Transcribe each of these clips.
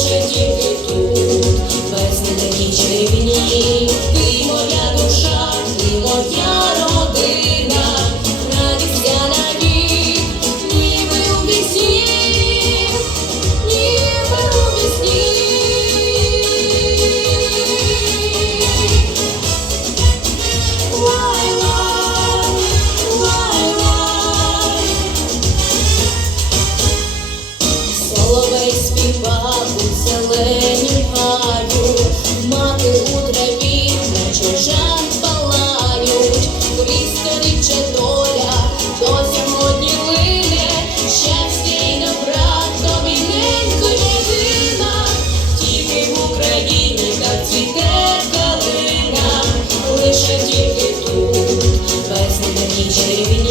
лише тільки тут, без не такі чарівні, ти моя душа, ти моя. Лише тільки тут, без нічі війні,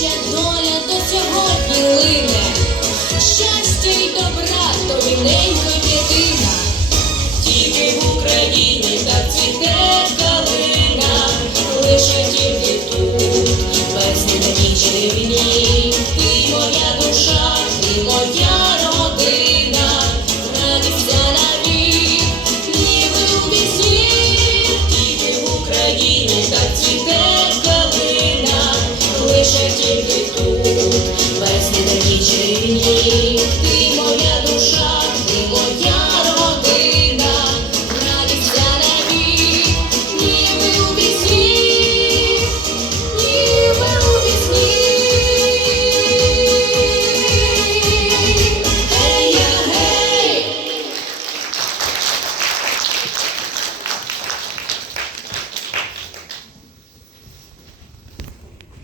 сторіччя доля до сьогодні лине, щастя й добра тобі ненько єдина, тільки в Україні так цвіте калина, лише тільки тут, без нічний.